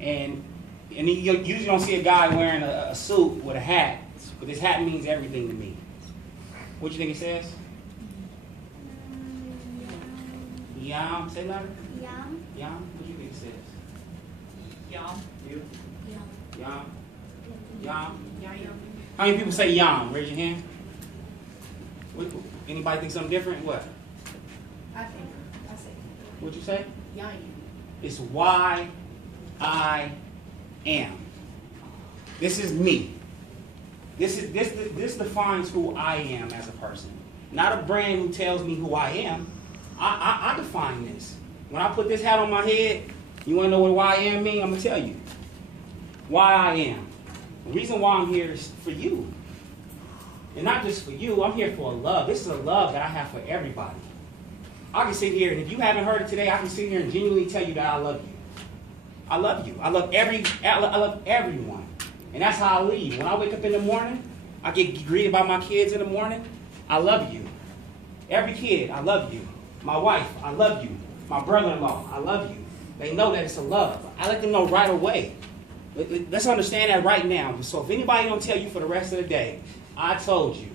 And you usually don't see a guy wearing a suit with a hat, but this hat means everything to me. What do you think it says? Yiam. Say louder. Yiam. Yiam. What do you think it says? Yiam. You? Yiam. Yiam. Yiam. How many people say Yiam? Raise your hand. Anybody think something different? What? I say. What'd you say? Yiam. It's Y-I-am. This is me. This defines who I am as a person. Not a brand who tells me who I am. I define this. When I put this hat on my head, you want to know what why I am means? I'm going to tell you. Why I am. The reason why I'm here is for you. And not just for you, I'm here for a love. This is a love that I have for everybody. I can sit here, and if you haven't heard it today, I can sit here and genuinely tell you that I love you. I love you. I love everyone. And that's how I leave. When I wake up in the morning, I get greeted by my kids in the morning. I love you. Every kid, I love you. My wife, I love you. My brother-in-law, I love you. They know that it's a love. I let them know right away. Let's understand that right now. So if anybody don't tell you for the rest of the day, I told you,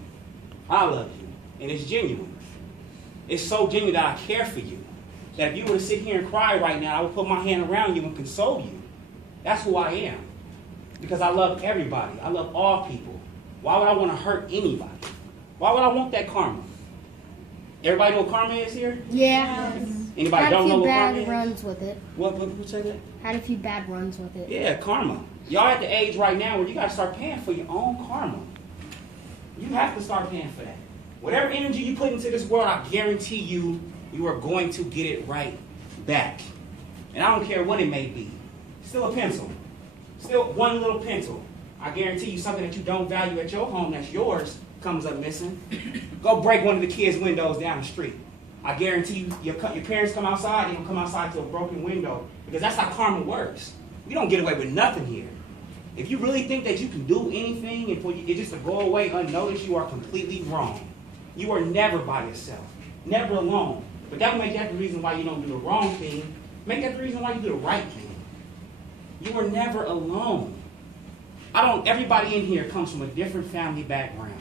I love you. And it's genuine. It's so genuine that I care for you. That if you were to sit here and cry right now, I would put my hand around you and console you. That's who I am. Because I love everybody. I love all people. Why would I want to hurt anybody? Why would I want that karma? Everybody know what karma is here? Yeah. Anybody don't know what karma is? Had a few bad runs with it. What say that? Had a few bad runs with it. Yeah, karma. Y'all at the age right now where you got to start paying for your own karma. You have to start paying for that. Whatever energy you put into this world, I guarantee you, you are going to get it right back. And I don't care what it may be. Still a pencil. Still one little pencil. I guarantee you something that you don't value at your home that's yours comes up missing. Go break one of the kids' windows down the street. I guarantee you, your parents come outside, they don't come outside to a broken window. Because that's how karma works. We don't get away with nothing here. If you really think that you can do anything and for it just to go away unnoticed, you are completely wrong. You are never by yourself. Never alone. But that will make that the reason why you don't do the wrong thing. Make that the reason why you do the right thing. You are never alone. Everybody in here comes from a different family background.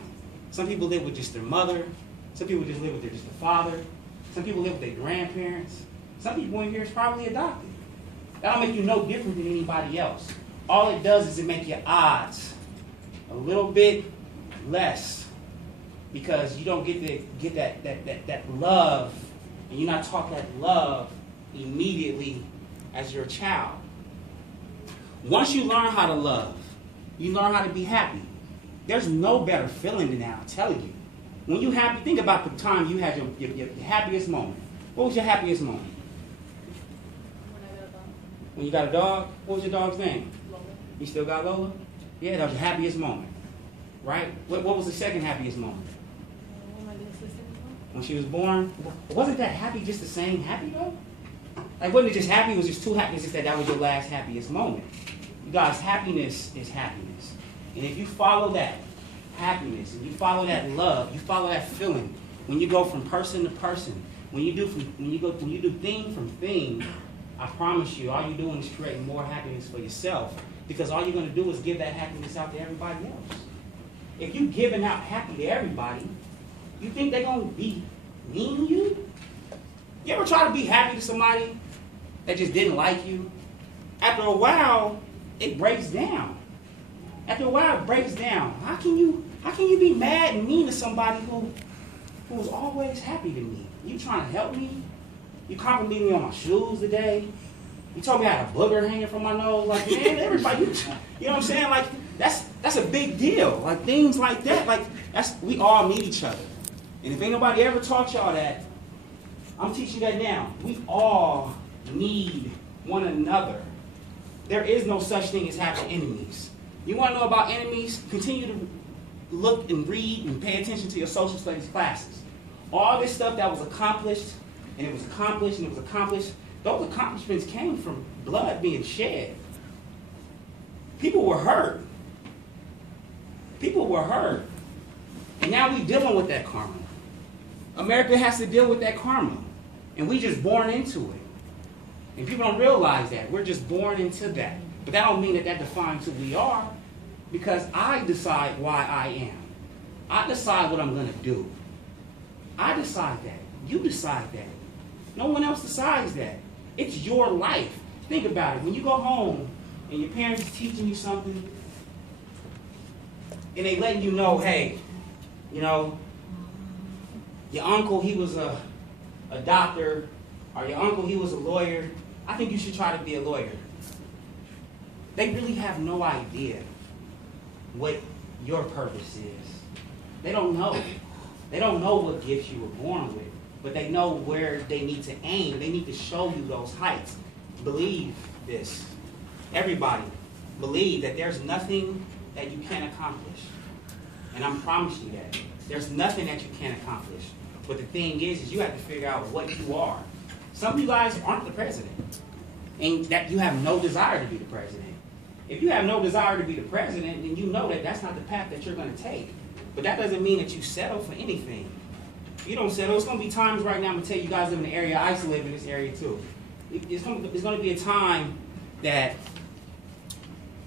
Some people live with just their mother. Some people just live with just their father. Some people live with their grandparents. Some people in here is probably adopted. That'll make you no different than anybody else. All it does is it make your odds a little bit less because you don't get that love, and you're not taught that love immediately as your child. Once you learn how to love, you learn how to be happy. There's no better feeling than that, I'm telling you. When you're happy, think about the time you had your happiest moment. What was your happiest moment? When you got a dog? What was your dog's name? Lola. You still got Lola? Yeah, that was your happiest moment. Right? What was the second happiest moment? When she was born? Wasn't that happy just the same happy though? Like wasn't it just happy? It was just too happy. It's just that was your last happiest moment. You guys, happiness is happiness. And if you follow that happiness and you follow that love, you follow that feeling, when you go from person to person, when you do thing from thing, I promise you, all you're doing is creating more happiness for yourself because all you're going to do is give that happiness out to everybody else. If you're giving out happy to everybody, you think they're going to be mean to you? You ever try to be happy to somebody that just didn't like you? After a while, it breaks down. After a while, it breaks down. How can you be mad and mean to somebody who was always happy to me? You trying to help me? You complimented me on my shoes today. You told me I had a booger hanging from my nose. Like, man, everybody, you know what I'm saying? Like, that's a big deal. Like, things like that, like, we all need each other. And if ain't nobody ever taught y'all that, I'm teaching that now. We all need one another. There is no such thing as having enemies. You want to know about enemies? Continue to look and read and pay attention to your social studies classes. All this stuff that was accomplished, and it was accomplished, and it was accomplished, those accomplishments came from blood being shed. People were hurt. People were hurt. And now we're dealing with that karma. America has to deal with that karma. And we just born into it. And people don't realize that. We're just born into that. But that don't mean that defines who we are, because I decide why I am. I decide what I'm going to do. I decide that. You decide that. No one else decides that. It's your life. Think about it. When you go home and your parents is teaching you something, and they letting you know, hey, you know, your uncle, he was a doctor, or your uncle, he was a lawyer. I think you should try to be a lawyer. They really have no idea what your purpose is. They don't know. They don't know what gifts you were born with, but they know where they need to aim. They need to show you those heights. Believe this. Everybody, believe that there's nothing that you can't accomplish. And I'm promising you that. There's nothing that you can't accomplish. But the thing is you have to figure out what you are. Some of you guys aren't the president, and that you have no desire to be the president. If you have no desire to be the president, then you know that that's not the path that you're going to take. But that doesn't mean that you settle for anything. You don't settle. It's going to be times right now, I'm going to tell you guys live in the area, I used to live in this area too. It's going to be a time that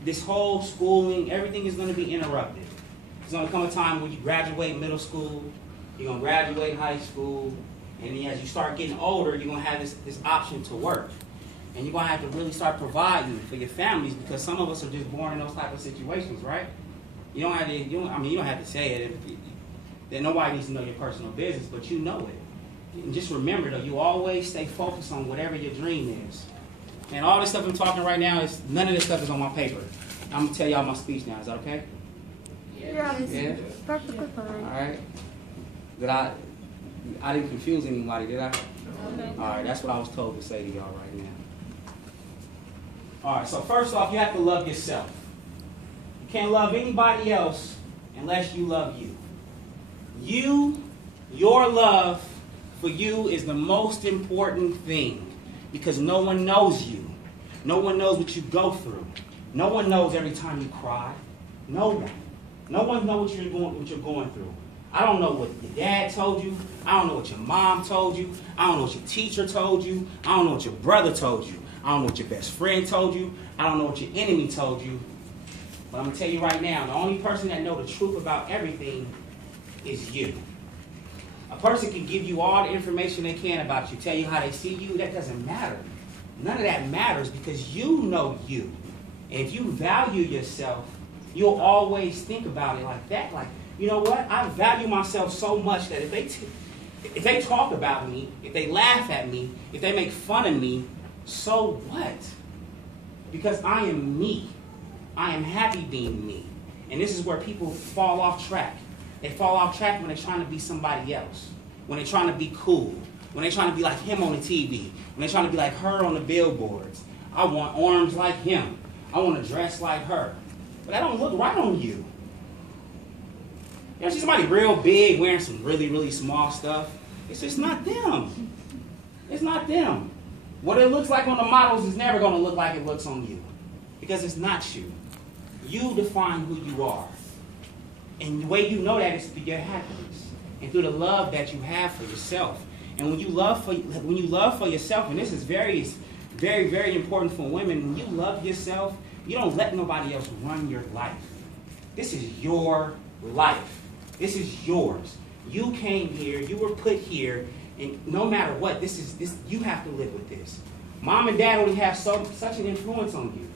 this whole schooling, everything is going to be interrupted. There's going to come a time when you graduate middle school, you're going to graduate high school, and then as you start getting older, you're going to have this option to work. And you're going to have to really start providing for your families, because some of us are just born in those type of situations, right? You don't have to, you don't have to say it. That nobody needs to know your personal business, but you know it. And just remember, though, you always stay focused on whatever your dream is. And all this stuff I'm talking right now, none of this stuff is on my paper. I'm going to tell y'all my speech now. Is that okay? Yeah? Perfectly fine. All right. Did I didn't confuse anybody, did I? No. All right, that's what I was told to say to y'all right now. All right, so first off, you have to love yourself. You can't love anybody else unless you love you. Your love for you is the most important thing, because no one knows you. No one knows what you go through. No one knows every time you cry. No one. No one knows what you're going through. I don't know what your dad told you. I don't know what your mom told you. I don't know what your teacher told you. I don't know what your brother told you. I don't know what your best friend told you. I don't know what your enemy told you. But I'm going to tell you right now, the only person that knows the truth about everything is you. A person can give you all the information they can about you, tell you how they see you. That doesn't matter. None of that matters, because you know you. And if you value yourself, you'll always think about it like that. Like, you know what? I value myself so much that if they talk about me, if they laugh at me, if they make fun of me, so what? Because I am me. I am happy being me. And this is where people fall off track. They fall off track when they're trying to be somebody else. When they're trying to be cool. When they're trying to be like him on the TV. When they're trying to be like her on the billboards. I want arms like him. I want to dress like her. But that don't look right on you. You know, see somebody real big wearing some really, really small stuff. It's just not them. It's not them. What it looks like on the models is never going to look like it looks on you. Because it's not you. You define who you are. And the way you know that is through your happiness. And through the love that you have for yourself. And when you love for yourself, and this is very, very, very important for women, when you love yourself, you don't let nobody else run your life. This is your life. This is yours. You came here, you were put here, and no matter what, this you have to live with this. Mom and dad only have such an influence on you.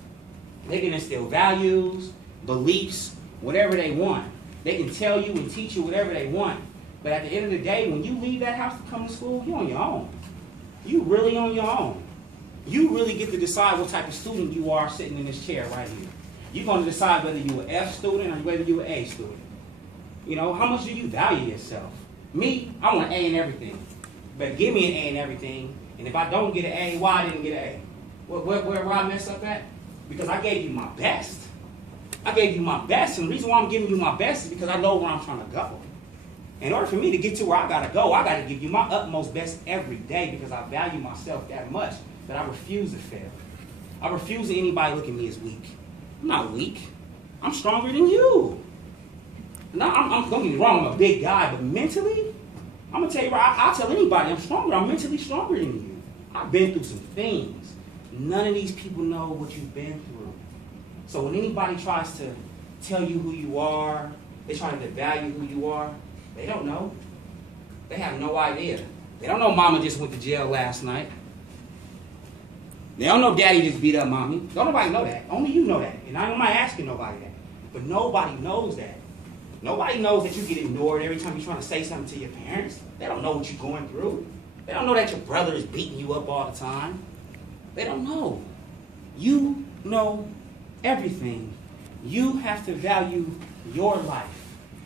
They can instill values, beliefs, whatever they want. They can tell you and teach you whatever they want. But at the end of the day, when you leave that house to come to school, you're on your own. You really on your own. You really get to decide what type of student you are sitting in this chair right here. You're going to decide whether you're an F student or whether you're an A student. You know, how much do you value yourself? Me, I want an A in everything. But give me an A in everything. And if I don't get an A, why I didn't get an A? Where I mess up at? Because I gave you my best. I gave you my best. And the reason why I'm giving you my best is because I know where I'm trying to go. In order for me to get to where I got to go, I got to give you my utmost best every day, because I value myself that much that I refuse to fail. I refuse to anybody look at me as weak. I'm not weak. I'm stronger than you. Now, don't get me wrong, I'm a big guy, but mentally, I'm going to tell you, I'll tell anybody I'm stronger. I'm mentally stronger than you. I've been through some things. None of these people know what you've been through. So when anybody tries to tell you who you are, they try to devalue who you are, they don't know. They have no idea. They don't know mama just went to jail last night. They don't know daddy just beat up mommy. Don't nobody know that. Only you know that. And I'm not asking nobody that. But nobody knows that. Nobody knows that you get ignored every time you're trying to say something to your parents. They don't know what you're going through. They don't know that your brother is beating you up all the time. They don't know. You know everything. You have to value your life.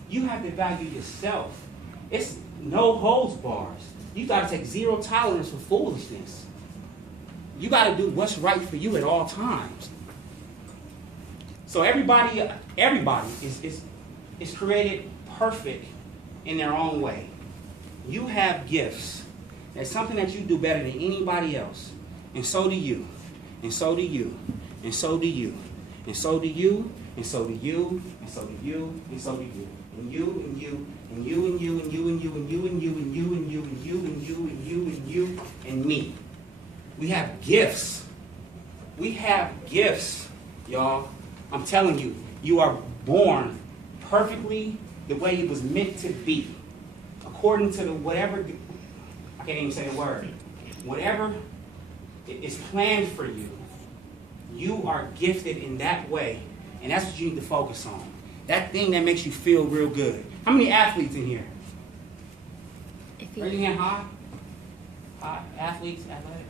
You have to value yourself. It's no holds bars. You got to take zero tolerance for foolishness. You got to do what's right for you at all times. So everybody is created perfect in their own way. You have gifts. That's something that you do better than anybody else. And so do you. And so do you. And so do you. And so do you. And so do you. And so do you. And so do you. And you and you and you and you and you and you and you and you and you and you and you and you and you and you and me. We have gifts. We have gifts, y'all. I'm telling you, you are born perfectly the way it was meant to be. According to the whatever, I can't even say the word. Whatever is planned for you, you are gifted in that way. And that's what you need to focus on. That thing that makes you feel real good. How many athletes in here? Raise your hand high. High. Athletes, athletic.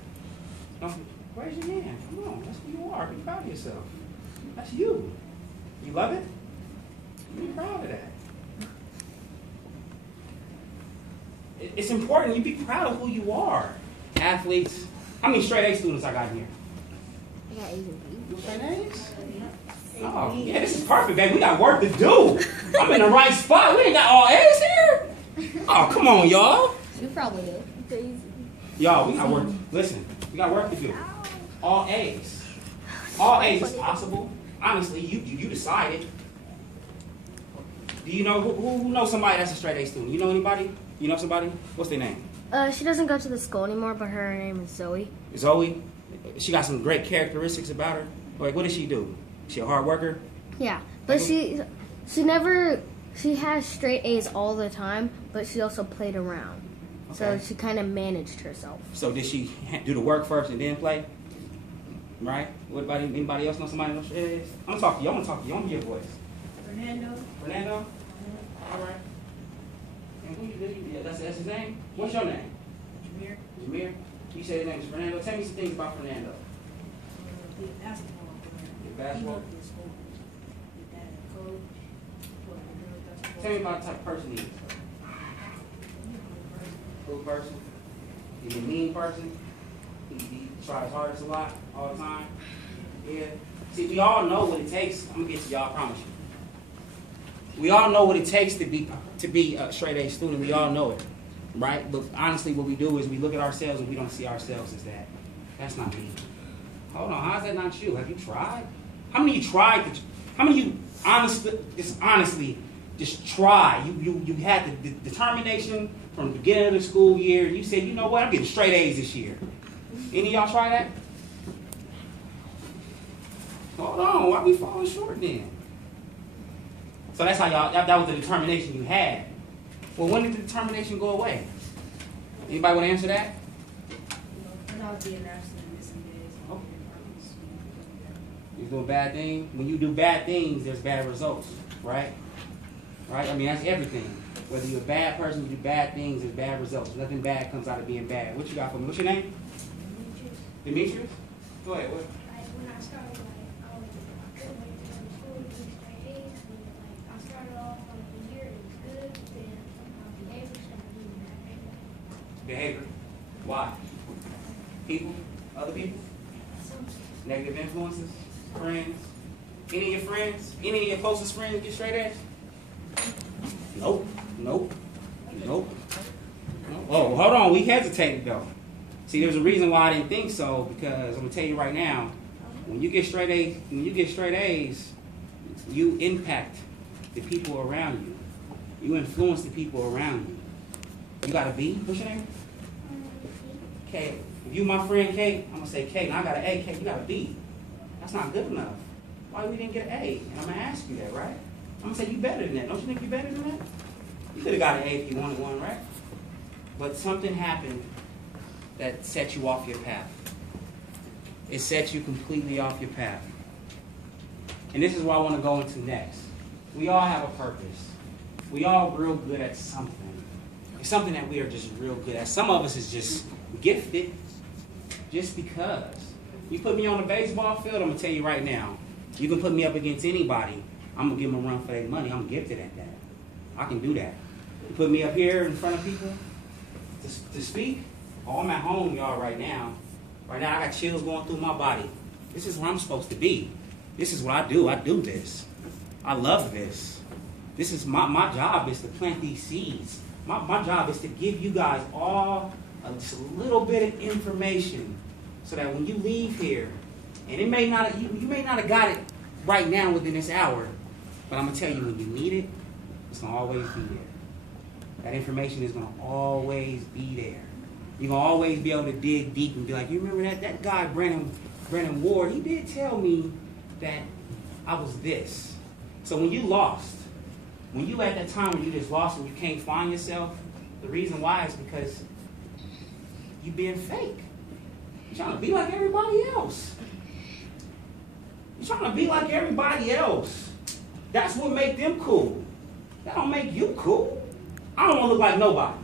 Don't raise your hand. Come on. That's who you are. Be proud of yourself. That's you. You love it? Be proud of that. It's important you be proud of who you are. Athletes. How many straight A students I got in here? I got A's and B's. You straight A's? Oh, yeah, this is perfect, baby. We got work to do. I'm in the right spot. We ain't got all A's here. Oh, come on, y'all. You probably do. Y'all, we got work. Listen, we got work to do. All A's. All A's is possible. Honestly, you decided. Do you know who knows somebody that's a straight A student? You know anybody? You know somebody? What's their name? She doesn't go to the school anymore, but her name is Zoe. Zoe? She got some great characteristics about her. Like, what does she do? She a hard worker? Yeah, but she has straight A's all the time, but she also played around. Okay. So she kind of managed herself. So did she do the work first and then play? Right? What about anybody else know somebody knows straight A's? I'm gonna talk to you. I'm gonna talk to you. I'm gonna give your voice. Fernando? All right. And who you that's his name? What's your name? Jameer. You say his name is Fernando. Tell me some things about Fernando. Basketball. Tell me about the type of person he is. Cool person. He's a mean person. He tries hardest a lot, all the time. Yeah. See, we all know what it takes. I'm gonna get to y'all, I promise you. We all know what it takes to be a straight A student. We all know it, right? But honestly, what we do is we look at ourselves and we don't see ourselves as that. That's not me. Hold on, how's that not you? Have you tried? How many of you tried? How many of you honestly just try? You had the determination from the beginning of the school year. You said, you know what? I'm getting straight A's this year. Any of y'all try that? Hold on, why we falling short then? So that's how y'all. That was the determination you had. Well, when did the determination go away? Anybody want to answer that? When I was being absent and missing days. You're doing bad things. When you do bad things, there's bad results, right? Right? I mean, that's everything. Whether you're a bad person, you do bad things, there's bad results. Nothing bad comes out of being bad. What you got for me? What's your name? Demetrius? Go ahead. What? When I started, I couldn't wait to go to school to do straight A's. I started off the year, it was good, then my behavior started getting bad. Behavior. Why? People? Other people? Negative influences? Friends? Any of your friends? Any of your closest friends get straight A's? Nope. Nope. Nope. Oh, hold on. We hesitated though. See, there's a reason why I didn't think so, because I'm gonna tell you right now, when you get straight A's, you impact the people around you. You influence the people around you. You got a B? What's your name? Caleb. If you my friend Kate, I'm going to say, Kate, and I got an A, Kate, you got a B. That's not good enough. Why we didn't get an A? And I'm going to ask you that, right? I'm going to say, you better than that. Don't you think you better than that? You could have got an A if you wanted one, right? But something happened that set you off your path. It set you completely off your path. And this is what I want to go into next. We all have a purpose. We all real good at something. It's something that we are just real good at. Some of us is just gifted just because. You put me on the baseball field, I'm going to tell you right now, you can put me up against anybody, I'm going to give them a run for their money. I'm gifted at that. I can do that. You put me up here in front of people to speak, oh, I'm at home, y'all, right now. Right now, I got chills going through my body. This is where I'm supposed to be. This is what I do. I do this. I love this. This is my job is to plant these seeds. My job is to give you guys all just a little bit of information so that when you leave here, and it may not you may not have got it right now within this hour, but I'm going to tell you when you need it, it's going to always be there. That information is going to always be there. You're going to always be able to dig deep and be like, you remember that guy, Brennan Ward, he did tell me that I was this. So when you lost, when you at that time when you just lost and you can't find yourself, the reason why is because you being fake. You're trying to be like everybody else. You're trying to be like everybody else. That's what make them cool. That don't make you cool. I don't want to look like nobody.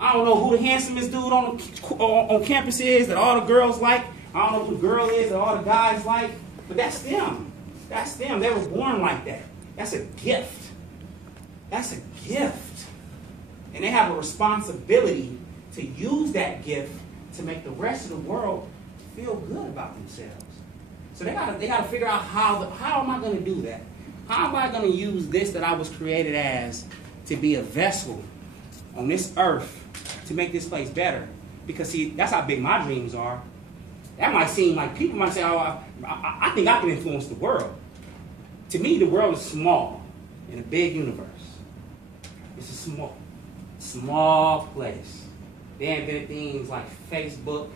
I don't know who the handsomest dude on campus is that all the girls like. I don't know who the girl is that all the guys like. But that's them. That's them. They were born like that. That's a gift. That's a gift. And they have a responsibility to use that gift to make the rest of the world feel good about themselves. So they gotta figure out how am I going to do that? How am I going to use this that I was created as to be a vessel on this earth to make this place better? Because see, that's how big my dreams are. That might seem like people might say, oh, I think I can influence the world. To me, the world is small in a big universe. It's a small place. They invented things like Facebook,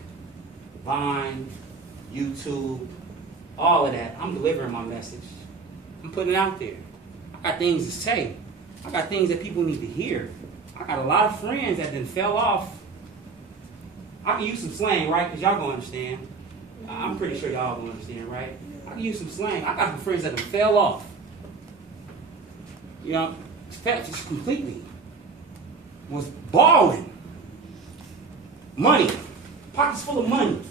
Vine, YouTube, all of that. I'm delivering my message. I'm putting it out there. I got things to say. I got things that people need to hear. I got a lot of friends that then fell off. I can use some slang, right? Because y'all going to understand. I'm pretty sure y'all going to understand, right? I can use some slang. I got some friends that fell off. You know, just completely. Was balling. Money. Pockets full of money.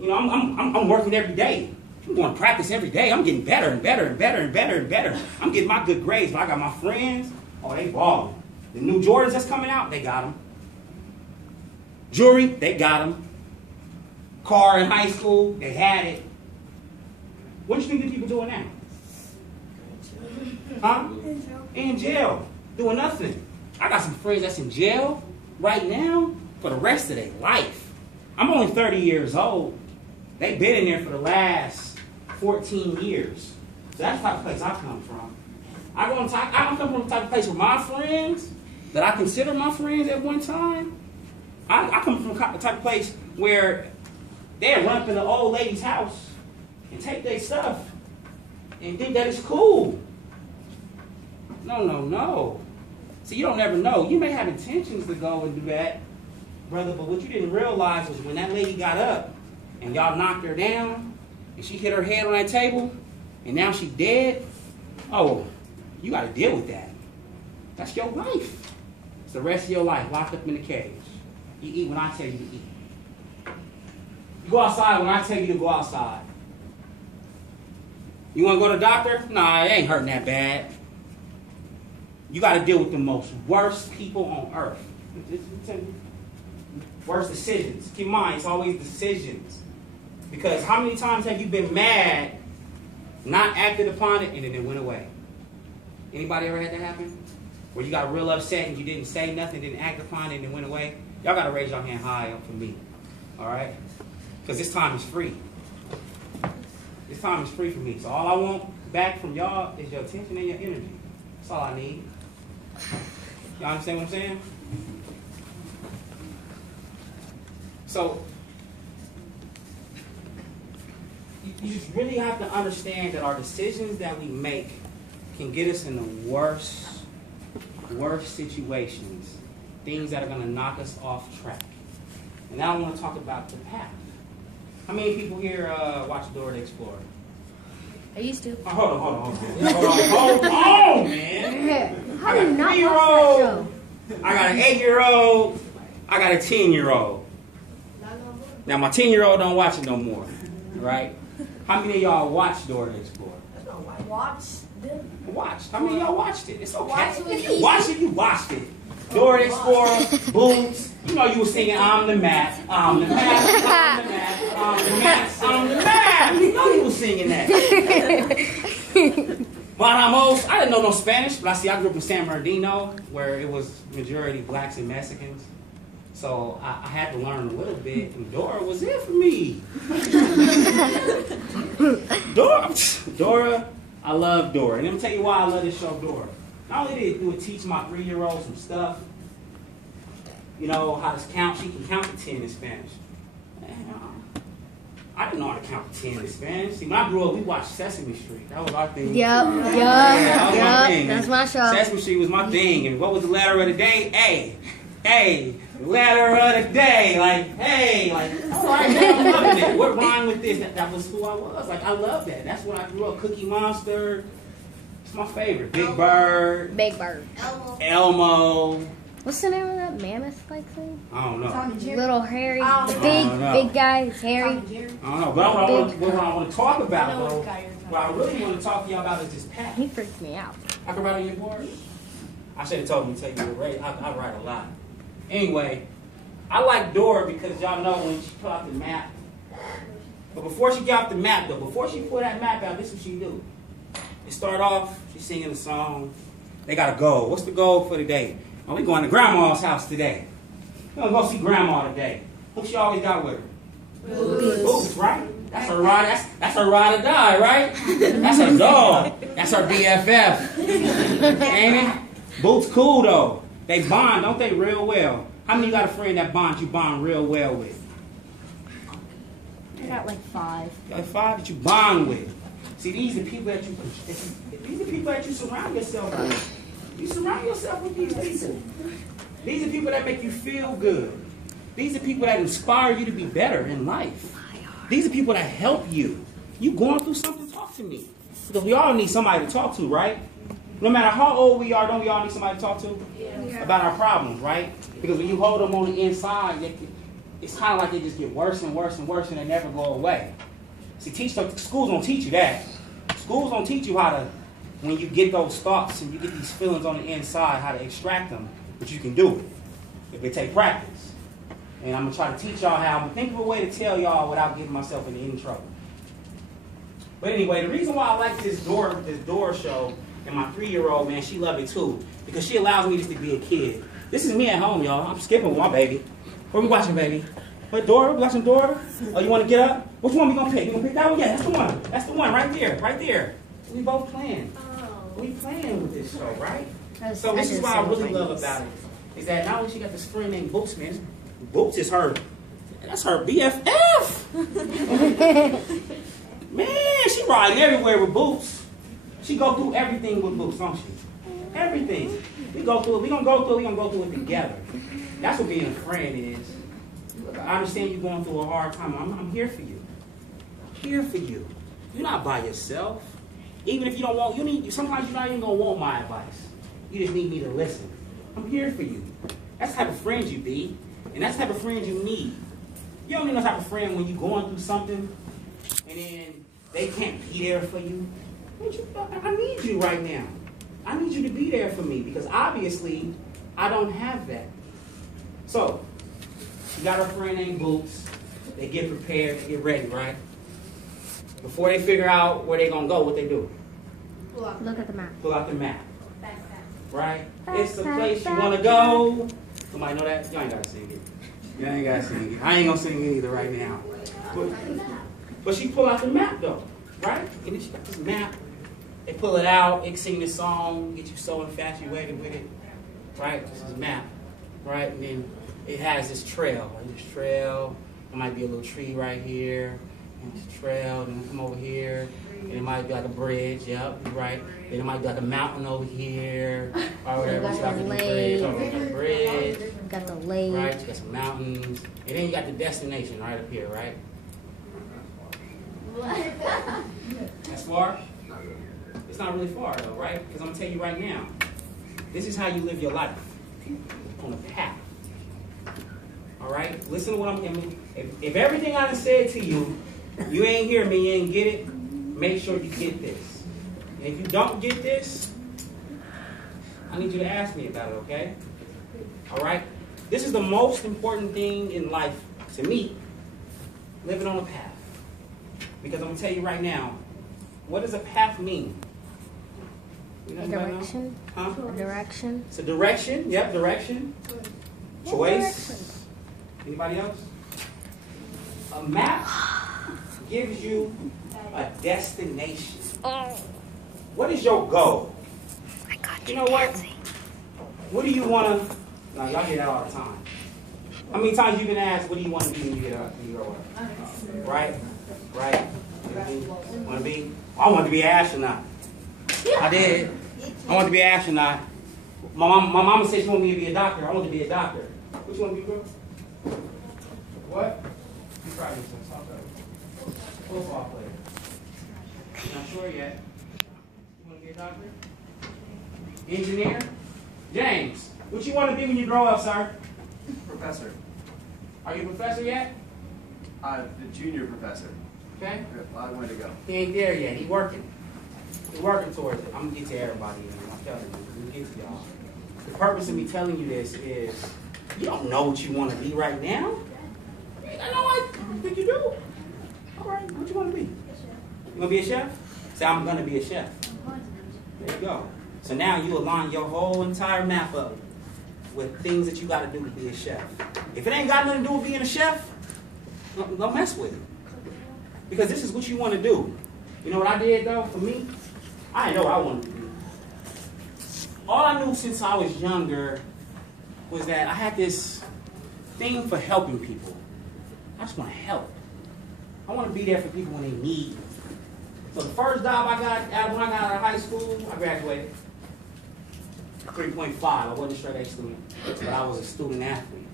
You know, I'm working every day. I'm going to practice every day. I'm getting better and better and better and better and better. I'm getting my good grades, but I got my friends. Oh, they balling. The new Jordans that's coming out, they got them. Jewelry, they got them. Car in high school, they had it. What do you think the people doing now? Huh? In jail. Doing nothing. I got some friends that's in jail right now for the rest of their life. I'm only 30 years old. They've been in there for the last 14 years. So that's the type of place I come from. I come from the type of place where my friends, that I consider my friends at one time, I come from the type of place where they'll run up in the old lady's house and take their stuff and think that it's cool. No. See, you don't never know. You may have intentions to go and do that, brother, but what you didn't realize was when that lady got up and y'all knocked her down and she hit her head on that table and now she's dead, oh, you got to deal with that. That's your life. It's the rest of your life locked up in the cage. You eat when I tell you to eat. You go outside when I tell you to go outside. You want to go to the doctor? Nah, it ain't hurting that bad. You got to deal with the most worst people on earth. Worst decisions. Keep in mind, it's always decisions. Because how many times have you been mad, not acted upon it, and then it went away? Anybody ever had that happen? Where you got real upset and you didn't say nothing, didn't act upon it, and it went away? Y'all got to raise your hand high up for me. All right? Because this time is free. This time is free for me. So all I want back from y'all is your attention and your energy. That's all I need. Y'all understand what I'm saying? So you just really have to understand that our decisions that we make can get us in the worst situations, things that are going to knock us off track. And now I want to talk about the path. How many people here watch Dora the Explorer? I used to. Oh, hold on, man. How do you not watch that show? I got an 8-year-old. I got a 10-year-old. Now my 10-year-old don't watch it no more, right? How many of y'all watched Dora the Explorer? Watch them. Watched. How many of y'all watched it? It's okay. Watch it If you watched it, you watched it. Dora the Explorer, Boots. You know you were singing I'm the Mat, I'm the Mat, I'm the Mat, I'm the Mat, I'm the Mat. You know you were singing that. But I didn't know no Spanish, but I grew up in San Bernardino, where it was majority blacks and Mexicans. So I had to learn a little bit, and Dora was it for me. Dora, I love Dora. And let me tell you why I love this show, Dora. Not only do it teach my 3-year-old some stuff, you know, how to count. She can count to 10 in Spanish. I didn't know how to count to 10 in Spanish. See, when I grew up, we watched Sesame Street. That was our thing. Yep. That's my show. Sesame Street was my thing. And what was the letter of the day? A. A. Letter of the day. Like, hey. Like, all right, I'm loving it. What rhymed with this? That was who I was. Like, I love that. That's what I grew up. Cookie Monster. It's my favorite. Big Bird. Big Bird. Elmo. What's the name of that mammoth like thing? I don't know. Tom and Jerry. Little hairy, I don't big guy, it's hairy. Tom and Jerry. I don't know. But what I want to talk about, I know though, what guy you're talking what I really want to talk to y'all about is this path. He freaked me out. I can write on your board? I should have told him to tell you to write. I write a lot. Anyway, I like Dora because y'all know when she put out the map. But before she got the map, though, before she put that map out, this is what she do. It start off, she's singing a song. They got a goal. What's the goal for the day? Oh, we going to Grandma's house today. We're going to go see Grandma today. Who she always got with her? Boots, right? That's her ride. That's her ride or die, right? That's her dog. That's her BFF. Ain't it? Boots cool though. They bond, don't they, real well? How many of you got a friend that you bond real well with? I got like 5. You got 5 that you bond with. See, these are people that you surround yourself with. You surround yourself with these people. These are people that make you feel good. These are people that inspire you to be better in life. These are people that help you. You going through something, talk to me. Because we all need somebody to talk to, right? No matter how old we are, don't we all need somebody to talk to? Yeah. About our problems, right? Because when you hold them on the inside, it's kind of like they just get worse and worse and worse and they never go away. See, schools don't teach you that. Schools don't teach you how to, when you get those thoughts and you get these feelings on the inside, how to extract them, but you can do it if they take practice. And I'm going to try to teach y'all how. I'm going to think of a way to tell y'all without getting myself into any trouble. But anyway, the reason why I like this Dora show, and my 3-year-old, man, she love it too, because she allows me just to be a kid. This is me at home, y'all. I'm skipping with my baby. What are we watching, baby? What, Dora? We watching Dora? Oh, you want to get up? Which one we going to pick? You going to pick that one? Yeah, that's the one. That's the one right there. Right there. We both playing. We playing with this show, right? So this is what I really love about it. Is that not only she got this friend named Boots, man. Boots is her. That's her BFF. Man, she riding everywhere with Boots. She go through everything with Boots, don't she? Everything. We go through it. We're going to go through it together. That's what being a friend is. I understand you're going through a hard time. I'm here for you. I'm here for you. You're not by yourself. Even if you don't want, sometimes you're not even going to want my advice. You just need me to listen. I'm here for you. That's the type of friends you be. And that's the type of friends you need. You don't need no type of friend when you're going through something and then they can't be there for you. I need you right now. I need you to be there for me because obviously I don't have that. So, she got her friend named Boots. They get prepared, they get ready, right? Before they figure out where they're going to go, what they do? Look at the map. Pull out the map. Right? It's the place you want to go. Somebody know that? Y'all ain't got to sing it. Y'all ain't got to sing it. I ain't going to sing it either right now. But she pull out the map, though. Right? And then she got this map. They pull it out. They sing this song. Get you so infatuated with it. Right? This is a map. Right? And then it has this trail. Like this trail, there might be a little tree right here, and this trail, and then come over here, and it might be like a bridge. Yep, you're right. Then it might be like a mountain over here, or whatever. You So got like the a bridge, or lake. a bridge. You got the lake. Right, you got some mountains, and then you got the destination right up here, right? That's far? It's not really far though, right? Because I'm gonna tell you right now, this is how you live your life, on a path. All right? Listen to what if everything I done said to you, you ain't hear me, you ain't get it, make sure you get this. And if you don't get this, I need you to ask me about it, okay? All right? This is the most important thing in life to me, living on a path. Because I'm going to tell you right now, what does a path mean? You know A direction. huh? A direction. It's a direction. Yep, direction. Choice. Direction. Anybody else? A map gives you a destination. What is your goal? You know what? What do you want to... No, y'all hear that all the time. How many times you been asked, what do you want to be when you get up? When you grow up? Right? Right? Want to be? I wanted to be an astronaut. I did. I wanted to be an astronaut. My mama said she wanted me to be a doctor. I wanted to be a doctor. What you want to be, bro? What? You probably some soccer. Football player. You're not sure yet. You want to be a doctor? Engineer? James, what you want to be when you grow up, sir? Professor. Are you a professor yet? The junior professor. Okay. A lot of way to go. He ain't there yet. He working. He's working towards it. I'm gonna get to everybody. I'm telling you. I'm gonna get to y'all. The purpose of me telling you this is you don't know what you want to be right now. I know I think you do. All right. What you want to be? You want to be a chef? Say, I'm gonna be a chef. There you go. So now you align your whole entire map up with things that you got to do to be a chef. If it ain't got nothing to do with being a chef, don't mess with it. Because this is what you want to do. You know what I did, though, for me? I didn't know what I wanted to do. All I knew since I was younger was that I had this thing for helping people. I just want to help. I want to be there for people when they need me. So the first job I got when I got out of high school, I graduated. 3.5. I wasn't a straight A student, but I was a student athlete.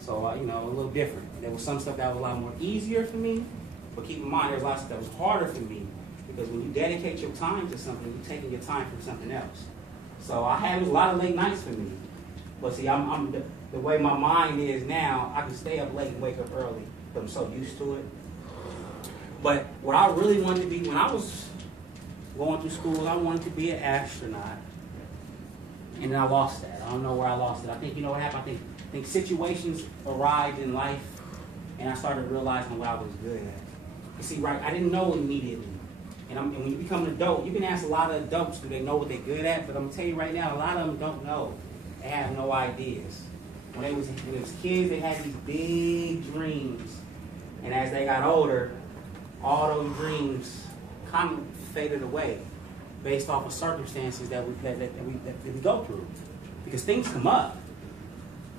So, you know, a little different. There was some stuff that was a lot more easier for me, but keep in mind there's lots that was harder for me because when you dedicate your time to something, you're taking your time from something else. So it was a lot of late nights for me. But see, I'm the way my mind is now, I can stay up late and wake up early, but I'm so used to it. But what I really wanted to be, when I was going through school, I wanted to be an astronaut. And then I lost that. I don't know where I lost it. I think, you know what happened? I think situations arrived in life, and I started realizing what I was good at. You see, right, I didn't know immediately. And when you become an adult, you can ask a lot of adults, do they know what they're good at? But I'm going to tell you right now, a lot of them don't know. They have no ideas. When they was kids, they had these big dreams. And as they got older, all those dreams kind of faded away based off of circumstances that we go through. Because things come up.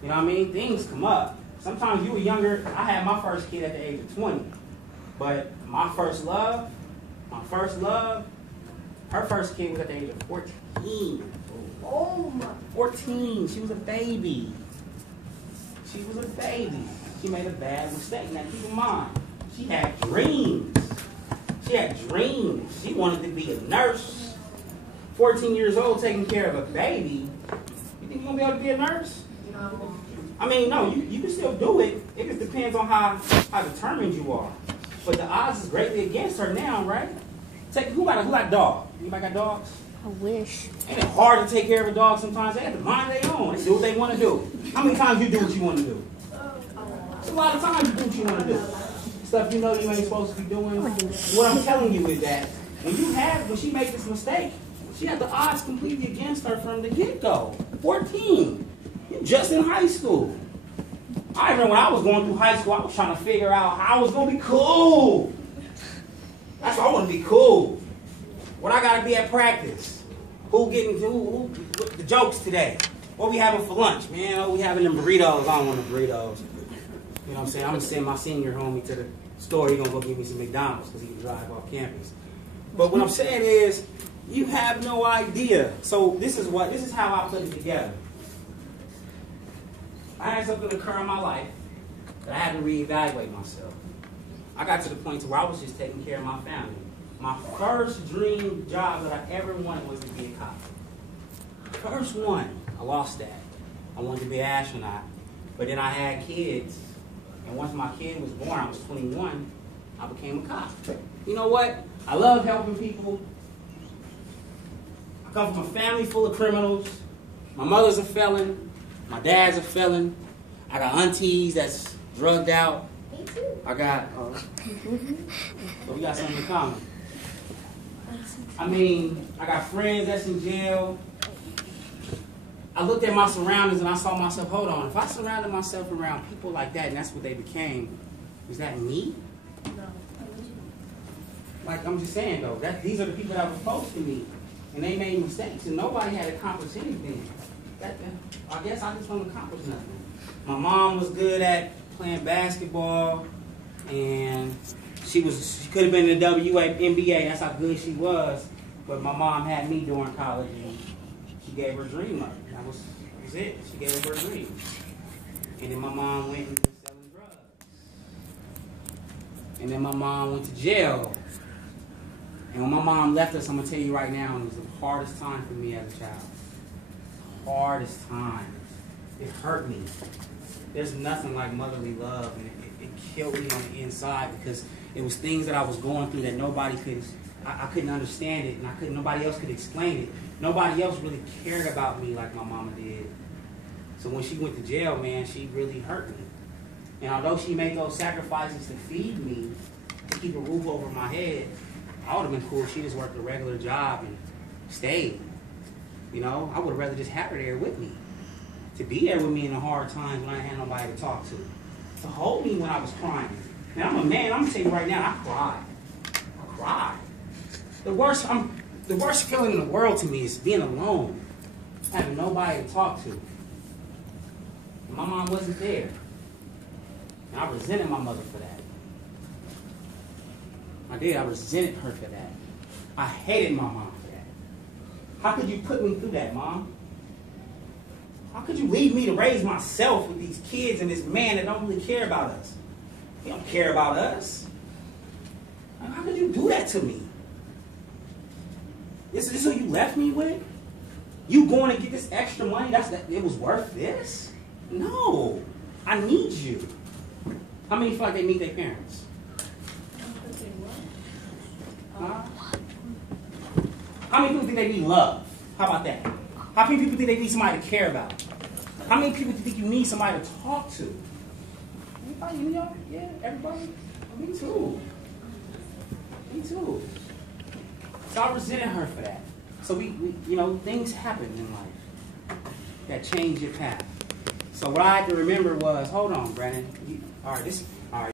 You know what I mean? Things come up. Sometimes you were younger. I had my first kid at the age of 20. But my first love, her first kid was at the age of 14. Oh my. 14. She was a baby. She made a bad mistake. Now keep in mind, she had dreams. She wanted to be a nurse. 14 years old taking care of a baby. You think you're going to be able to be a nurse? I mean, no, you can still do it. It just depends on how determined you are. But the odds is greatly against her now, right? Who got a dog? Anybody got dogs? I wish. Ain't it hard to take care of a dog sometimes? They have to mind their own. They do what they want to do. How many times you do what you want to do? It's a lot of times you do what you want to do. Stuff you know you ain't supposed to be doing. What I'm telling you is that when she made this mistake, she had the odds completely against her from the get-go. 14. Just in high school. I remember when I was going through high school, I was trying to figure out how I was going to be cool. That's why I want to be cool. What I got to be at practice. Who the jokes today? what we having for lunch, man? Oh, we having them burritos. I don't want the burritos. You know what I'm saying? I'm going to send my senior homie to the store. He's going to go get me some McDonald's because he can drive off campus. But what I'm saying is, you have no idea. So this is how I put it together. I had something occur in my life that I had to reevaluate myself. I got to the point to where I was just taking care of my family. My first dream job that I ever wanted was to be a cop. First one, I lost that. I wanted to be an astronaut. But then I had kids, and once my kid was born, I was 21, I became a cop. You know what? I love helping people. I come from a family full of criminals. My mother's a felon. My dad's a felon. I got aunties that's drugged out. Me too. I got, so we got something in common. I mean, I got friends that's in jail. I looked at my surroundings and I saw myself, hold on, if I surrounded myself around people like that and that's what they became, is that me? No. Like, I'm just saying though, these are the people that were close to me, and they made mistakes, and nobody had accomplished anything. I guess I just don't accomplish nothing. My mom was good at playing basketball, and she could have been in the WNBA. That's how good she was. But my mom had me during college, and she gave her dream up. That was it. She gave her dream. And then my mom went into selling drugs. And then my mom went to jail. And when my mom left us, I'm going to tell you right now, it was the hardest time for me as a child. Hardest time. It hurt me. There's nothing like motherly love, and it killed me on the inside because it was things that I was going through that nobody could, I couldn't understand it, and nobody else could explain it. Nobody else really cared about me like my mama did. So when she went to jail, man, she really hurt me. And although she made those sacrifices to feed me, to keep a roof over my head, I would have been cool if she just worked a regular job and stayed. You know, I would have rather just had her there with me. To be there with me in the hard times when I had nobody to talk to. To hold me when I was crying. And I'm a man, I'm going to tell you right now, I cried. I cried. The worst feeling in the world to me is being alone. Having nobody to talk to. And my mom wasn't there. And I resented my mother for that. I did. I resented her for that. I hated my mom for that. How could you put me through that, Mom? How could you leave me to raise myself with these kids and this man that don't really care about us? He don't care about us. How could you do that to me? This is who you left me with? You going to get this extra money? It was worth this? No. I need you. How many feel like they need their parents? Huh? How many people think they need love? How about that? How many people think they need somebody to care about? How many people think you need somebody to talk to? Anybody? You know? Yeah, everybody? Me too. Me too. So I resented her for that. So we you know, things happen in life that change your path. So what I had to remember was, hold on, Brandon. All right, this